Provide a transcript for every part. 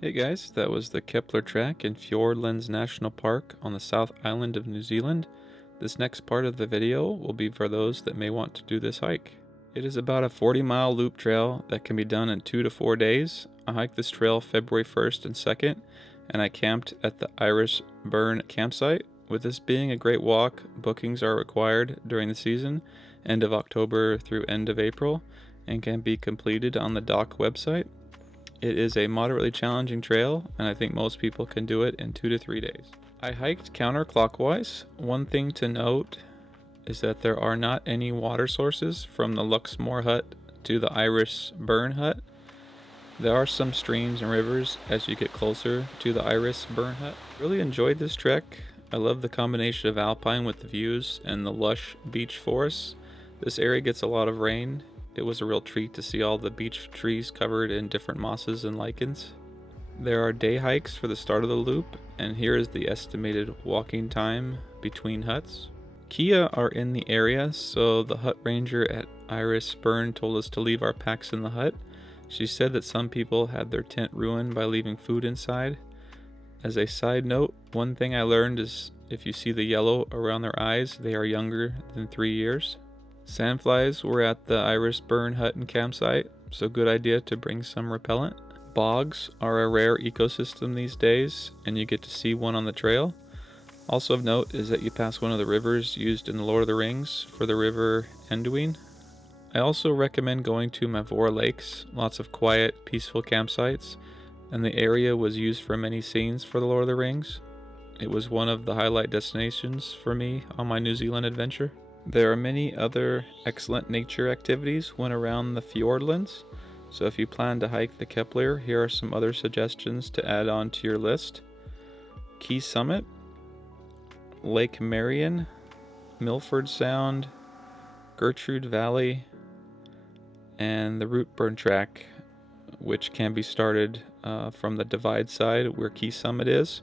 Hey guys, that was the Kepler Track in Fiordlands National Park on the South Island of New Zealand. This next part of the video will be for those that may want to do this hike. It is about a 40-mile loop trail that can be done in 2 to 4 days. I hiked this trail February 1st and 2nd, and I camped at the Iris Burn campsite. With this being a great walk, bookings are required during the season, end of October through end of April, and can be completed on the dock website. It is a moderately challenging trail, and I think most people can do it in 2 to 3 days. I hiked counterclockwise. One thing to note is that there are not any water sources from the Luxmore hut to the Iris Burn hut. There are some streams and rivers as you get closer to the Iris Burn hut. Really enjoyed this trek. I love the combination of alpine with the views and the lush beech forests. This area gets a lot of rain. It was a real treat to see all the beech trees covered in different mosses and lichens. There are day hikes for the start of the loop, and here is the estimated walking time between huts. Kia are in the area, so the hut ranger at Iris Burn told us to leave our packs in the hut. She said that some people had their tent ruined by leaving food inside. As a side note, one thing I learned is if you see the yellow around their eyes, they are younger than 3 years. Sandflies were at the Iris Burn hut and campsite, so good idea to bring some repellent. Bogs are a rare ecosystem these days, and you get to see one on the trail. Also of note is that you pass one of the rivers used in the Lord of the Rings for the river Anduin. I also recommend going to Mavor Lakes, lots of quiet, peaceful campsites, and the area was used for many scenes for the Lord of the Rings. It was one of the highlight destinations for me on my New Zealand adventure. There are many other excellent nature activities when around the Fiordlands, so if you plan to hike the Kepler, here are some other suggestions to add on to your list. Key Summit, Lake Marion, Milford Sound, Gertrude Valley, and the Rootburn Track, which can be started from the divide side where Key Summit is.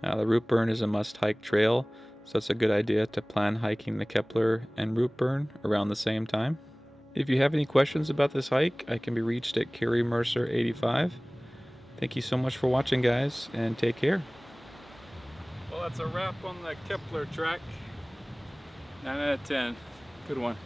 The Rootburn is a must-hike trail, so it's a good idea to plan hiking the Kepler and Rootburn around the same time. If you have any questions about this hike, I can be reached at Kerry Mercer 85. Thank you so much for watching, guys, and take care. Well, that's a wrap on the Kepler Track. 9 out of 10. Good one.